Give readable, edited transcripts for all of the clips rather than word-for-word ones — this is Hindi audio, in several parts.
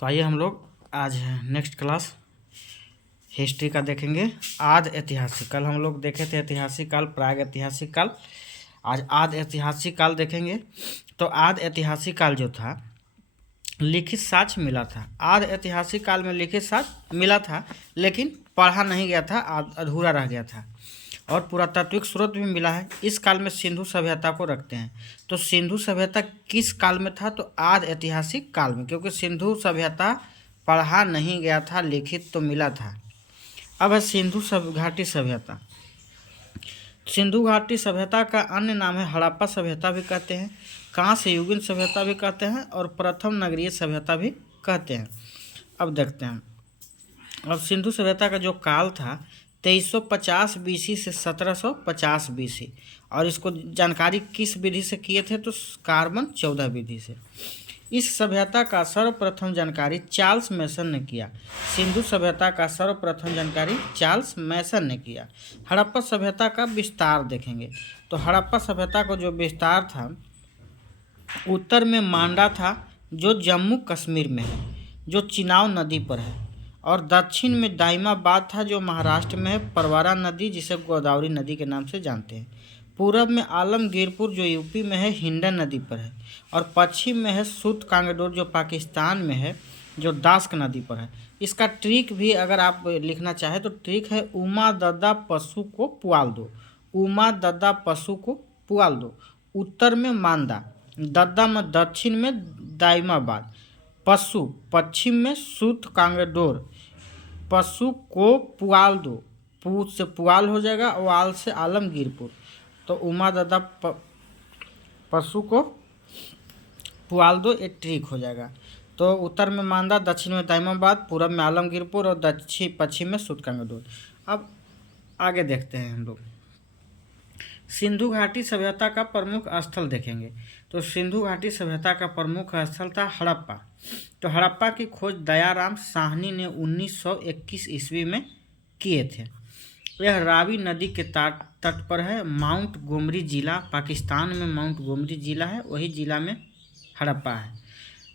तो आइए हम लोग आज नेक्स्ट क्लास हिस्ट्री का देखेंगे। आदि ऐतिहासिक, कल हम लोग देखे थे ऐतिहासिक काल, प्राग ऐतिहासिक काल। आज आदि ऐतिहासिक काल देखेंगे। तो आदि ऐतिहासिक काल जो था, लिखित साक्ष्य मिला था। आदि ऐतिहासिक काल में लिखित साक्ष्य मिला था, लेकिन पढ़ा नहीं गया था, अधूरा रह गया था। और पुरातात्विक स्रोत भी मिला है। इस काल में सिंधु सभ्यता को रखते हैं। तो सिंधु सभ्यता किस काल में था? तो आदि ऐतिहासिक काल में, क्योंकि सिंधु सभ्यता पढ़ा नहीं गया था, लिखित तो मिला था। अब है सिंधु घाटी सभ्यता। सिंधु घाटी सभ्यता का अन्य नाम है हड़प्पा सभ्यता भी कहते हैं, कांस्य युगीन सभ्यता भी कहते हैं, और प्रथम नगरीय सभ्यता भी कहते हैं। अब देखते हैं। अब सिंधु सभ्यता का जो काल था 2350 बीसी से 1750 बीसी, और इसको जानकारी किस विधि से किए थे? तो कार्बन 14 विधि से। इस सभ्यता का सर्वप्रथम जानकारी चार्ल्स मैसन ने किया। सिंधु सभ्यता का सर्वप्रथम जानकारी चार्ल्स मैसन ने किया। हड़प्पा सभ्यता का विस्तार देखेंगे। तो हड़प्पा सभ्यता को जो विस्तार था, उत्तर में मांडा था जो जम्मू कश्मीर में है, जो चिनाब नदी पर है, और दक्षिण में दाइमाबाद था जो महाराष्ट्र में है, परवारा नदी जिसे गोदावरी नदी के नाम से जानते हैं। पूरब में आलमगीरपुर जो यूपी में है, हिंडन नदी पर है, और पश्चिम में है सूत कांगडोर जो पाकिस्तान में है, जो दास्क नदी पर है। इसका ट्रिक भी अगर आप लिखना चाहें तो ट्रिक है उमा दद्दा पशु को पुआल दो। उमा दद्दा पशु को पुआल दो। उत्तर में मांदा, दद्दा में दक्षिण में दाइमाबाद, पशु पश्चिम में सूत कांगडोर, पशु को पुआल दो, पू से पुआल हो जाएगा, वाल से आलमगीरपुर। तो उमा दद्दा पशु को पुआल दो, एक ट्रिक हो जाएगा। तो उत्तर में मांदा, दक्षिण में दाइमाबाद, पूरब में आलमगीरपुर, और दक्षिण पश्चिम में सूत कांगडोर। अब आगे देखते हैं हम लोग। सिंधु घाटी सभ्यता का प्रमुख स्थल देखेंगे। तो सिंधु घाटी सभ्यता का प्रमुख स्थल था हड़प्पा। तो हड़प्पा की खोज दयाराम साहनी ने 1921 ईस्वी में किए थे। यह रावी नदी के तट पर है। माउंट गोमरी जिला, पाकिस्तान में माउंट गोमरी जिला है, वही जिला में हड़प्पा है।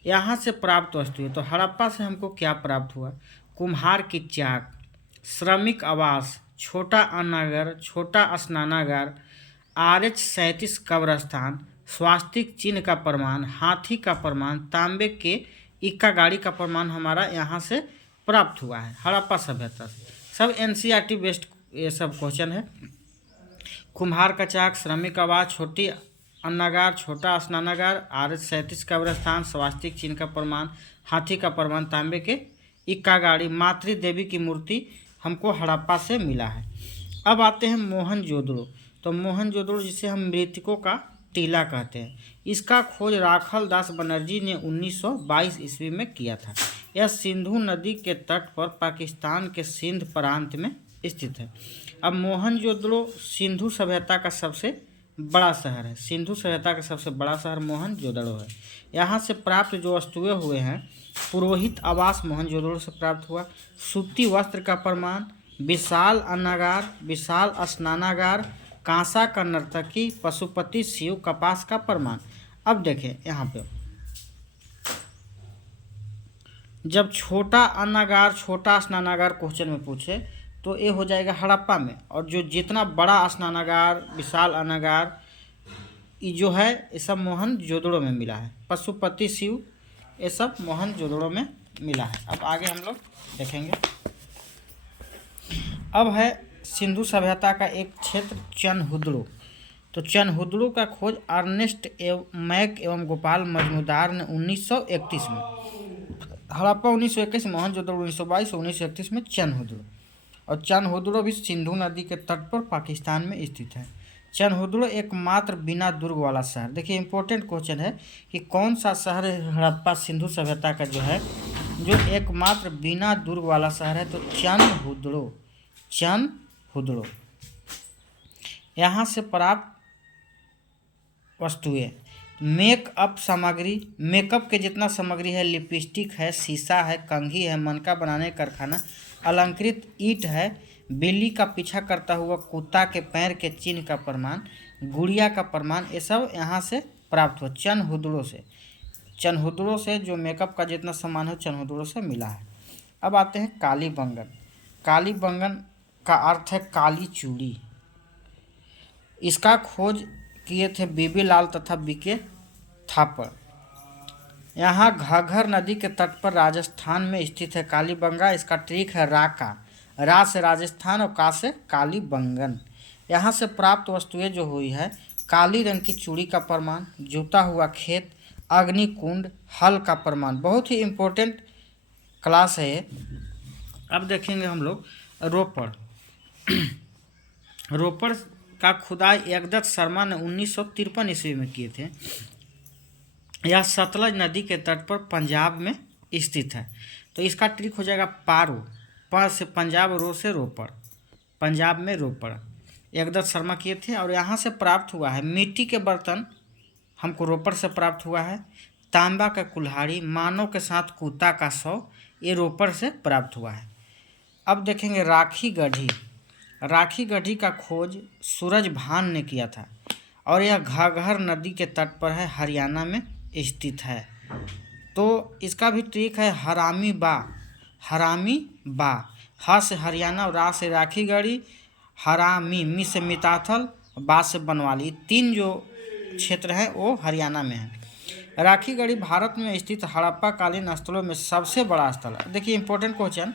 यहाँ से प्राप्त वस्तुएं, तो हड़प्पा से हमको क्या प्राप्त हुआ? कुम्हार की चाक, श्रमिक आवास, छोटा अन्नागार, छोटा स्नानागार, RH-37 कब्रस्तान, स्वास्तिक चिन्ह का प्रमाण, हाथी का प्रमाण, तांबे के इक्का गाड़ी का प्रमाण हमारा यहाँ से प्राप्त हुआ है हड़प्पा सभ्यता से। सब NCERT बेस्ड ये सब क्वेश्चन है। कुम्हार का चाक, श्रमिक आवास, छोटी अन्नागार, छोटा स्नानागार, RH-37 कब्रस्तान, स्वास्तिक चिन्ह का प्रमाण, हाथी का प्रमाण, तांबे के इक्का गाड़ी, मातृ देवी की मूर्ति हमको हड़प्पा से मिला है। अब आते हैं मोहनजोदड़ो। तो मोहनजोदड़ो जिसे हम मृतकों का टीला कहते हैं, इसका खोज राखल दास बनर्जी ने 1922 ईस्वी में किया था। यह सिंधु नदी के तट पर पाकिस्तान के सिंध प्रांत में स्थित है। अब मोहनजोदड़ो सिंधु सभ्यता का सबसे बड़ा शहर है। सिंधु सभ्यता का सबसे बड़ा शहर मोहनजोदड़ो है। यहाँ से प्राप्त जो वस्तुएं हुए हैं, पुरोहित आवास मोहनजोदड़ो से प्राप्त हुआ, सूती वस्त्र का प्रमाण, विशाल अन्नागार, विशाल स्नानागार, कांसा का नर्तकी, पशुपति शिव, कपास का प्रमाण। अब देखें यहाँ पे, जब छोटा अन्नागार, छोटा स्नानागार क्वेश्चन में पूछे तो ये हो जाएगा हड़प्पा में, और जो जितना बड़ा स्नानागार, विशाल अन्नागार, ये जो है ये सब मोहनजोदड़ो में मिला है। पशुपति शिव ये सब मोहनजोदड़ो में मिला है। अब आगे हम लोग देखेंगे। अब है सिंधु सभ्यता का एक क्षेत्र चनहुदड़ो। तो चनहुदड़ो का खोज अर्नेस्ट मैक एवं गोपाल मजमूदार ने 1931 में, हड़प्पा 1921, मोहनजोदड़ो 1922, 1931 में चनहुदड़ो। और चनहुदड़ो भी सिंधु नदी के तट पर पाकिस्तान में स्थित है। चनहुदड़ो एकमात्र बिना दुर्ग वाला शहर। देखिए इंपॉर्टेंट क्वेश्चन है कि कौन सा शहर हड़प्पा सिंधु सभ्यता का जो है, जो एकमात्र बिना दुर्ग वाला शहर है? तो चनहुदड़ो। चनहुदड़ो। यहाँ से प्राप्त वस्तुएं, मेकअप सामग्री, मेकअप के जितना सामग्री है, लिपस्टिक है, शीशा है, कंघी है, मनका बनाने का कारखाना, अलंकृत ईंट है, बिल्ली का पीछा करता हुआ कुत्ता के पैर के चिन्ह का प्रमाण, गुड़िया का प्रमाण, ये सब यहाँ से प्राप्त हुआ चनहुदड़ो से। चनहुदड़ों से जो मेकअप का जितना सामान है चनहुदड़ों से मिला है। अब आते हैं कालीबंगन। कालीबंगन का अर्थ है काली चूड़ी। इसका खोज किए थे बीबी लाल तथा बीके थापर। यहाँ घाघर नदी के तट पर राजस्थान में स्थित है कालीबंगा। इसका ट्रिक है राका, रा से राजस्थान और का से कालीबंगन। यहाँ से प्राप्त वस्तुएं जो हुई है काली रंग की चूड़ी का प्रमाण, जूता हुआ खेत, अग्निकुंड, हल का प्रमाण। बहुत ही इम्पोर्टेंट क्लास है ये। अब देखेंगे हम लोग रोपड़। रोपड़ का खुदाई एकदत्त शर्मा ने 1953 ईस्वी में किए थे। यह सतलज नदी के तट पर पंजाब में स्थित है। तो इसका ट्रिक हो जाएगा पारो, प से पंजाब, रो से रोपड़, पंजाब में रोपड़। एकदत्त शर्मा किए थे। और यहाँ से प्राप्त हुआ है मिट्टी के बर्तन, हमको रोपड़ से प्राप्त हुआ है। तांबा का कुल्हाड़ी, मानव के साथ कुत्ता का शव, ये रोपड़ से प्राप्त हुआ है। अब देखेंगे राखी गढ़ी। राखी गढ़ी का खोज सूरज भान ने किया था और यह घाघर नदी के तट पर है, हरियाणा में स्थित है। तो इसका भी ट्रिक है हरामी बा, हरामी बा, ह से हरियाणा और रा से राखी गढ़ी, हरामी, मी से मिताथल, बा से बनवाली। तीन जो क्षेत्र हैं वो हरियाणा में है। राखी गढ़ी भारत में स्थित हड़प्पा कालीन स्थलों में सबसे बड़ा स्थल है। देखिए इंपॉर्टेंट क्वेश्चन,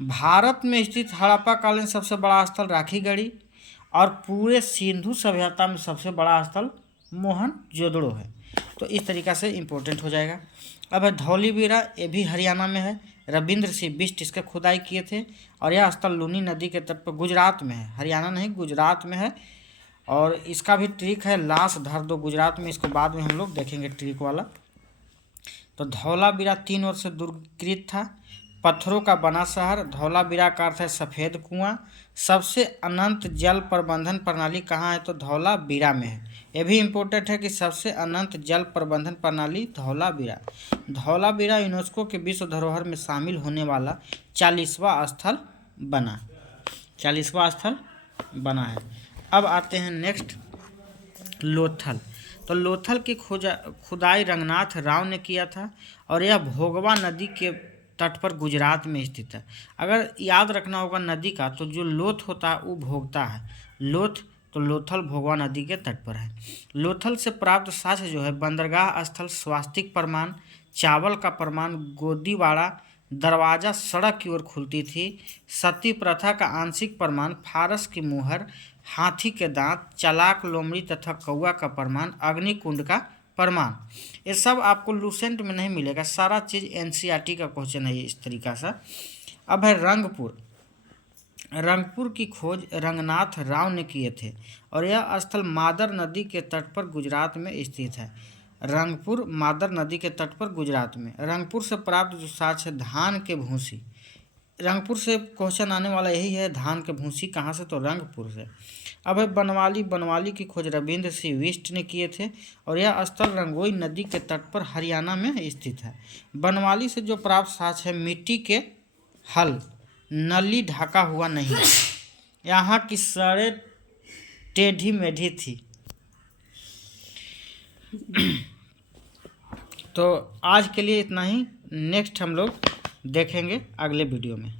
भारत में स्थित हड़प्पा कालीन सबसे बड़ा स्थल राखी गढ़ी और पूरे सिंधु सभ्यता में सबसे बड़ा स्थल मोहनजोदड़ो है। तो इस तरीक़ा से इम्पोर्टेंट हो जाएगा। अब है धौलीबीरा, ये भी हरियाणा में है। रविंद्र सिंह बिष्ट इसके खुदाई किए थे और यह स्थल लूनी नदी के तट पर गुजरात में है, हरियाणा नहीं गुजरात में है। और इसका भी ट्रिक है लाश धर दो, गुजरात में। इसको बाद में हम लोग देखेंगे ट्रिक वाला। तो धौलावीरा 3 ओर से दुर्गीकृत था, पत्थरों का बना शहर। धौलावीरा का अर्थ है सफ़ेद कुआं। सबसे अनंत जल प्रबंधन प्रणाली कहाँ है? तो धौलावीरा में है। यह भी इम्पोर्टेंट है कि सबसे अनंत जल प्रबंधन प्रणाली धौलावीरा। धौलावीरा यूनेस्को के विश्व धरोहर में शामिल होने वाला 40वां स्थल बना, 40वां स्थल बना है। अब आते हैं नेक्स्ट लोथल। तो लोथल की खुदाई रंगनाथ राव ने किया था और यह भोगवा नदी के तट पर गुजरात में स्थित है। अगर याद रखना होगा नदी का, तो जो लोथ होता है वो भोगता है, लोथ। तो लोथल भोगवा नदी के तट पर है। लोथल से प्राप्त साक्ष्य जो है बंदरगाह स्थल, स्वास्तिक प्रमाण, चावल का प्रमाण, गोदीवाड़ा, दरवाज़ा सड़क की ओर खुलती थी, सती प्रथा का आंशिक प्रमाण, फारस की मुहर, हाथी के दांत, चलाक लोमड़ी तथा कौआ का प्रमाण, अग्निकुंड का प्रमाण। ये सब आपको लूसेंट में नहीं मिलेगा, सारा चीज़ एनसीईआरटी का क्वेश्चन है इस तरीक़ा से। अब है रंगपुर। रंगपुर की खोज रंगनाथ राव ने किए थे और यह स्थल मादर नदी के तट पर गुजरात में स्थित है। रंगपुर मादर नदी के तट पर गुजरात में। रंगपुर से प्राप्त जो साक्ष्य है धान के भूसी। रंगपुर से क्वेश्चन आने वाला यही है, धान के भूसी कहाँ से? तो रंगपुर से। अब है बनवाली। बनवाली की खोज रविंद्र सिंह बिष्ट ने किए थे और यह स्थल रंगोई नदी के तट पर हरियाणा में स्थित है। बनवाली से जो प्राप्त साक्ष्य है मिट्टी के हल, नली ढका हुआ नहीं, यहाँ की सड़े टेढ़ी मेढ़ी थी। तो आज के लिए इतना ही। नेक्स्ट हम लोग देखेंगे अगले वीडियो में।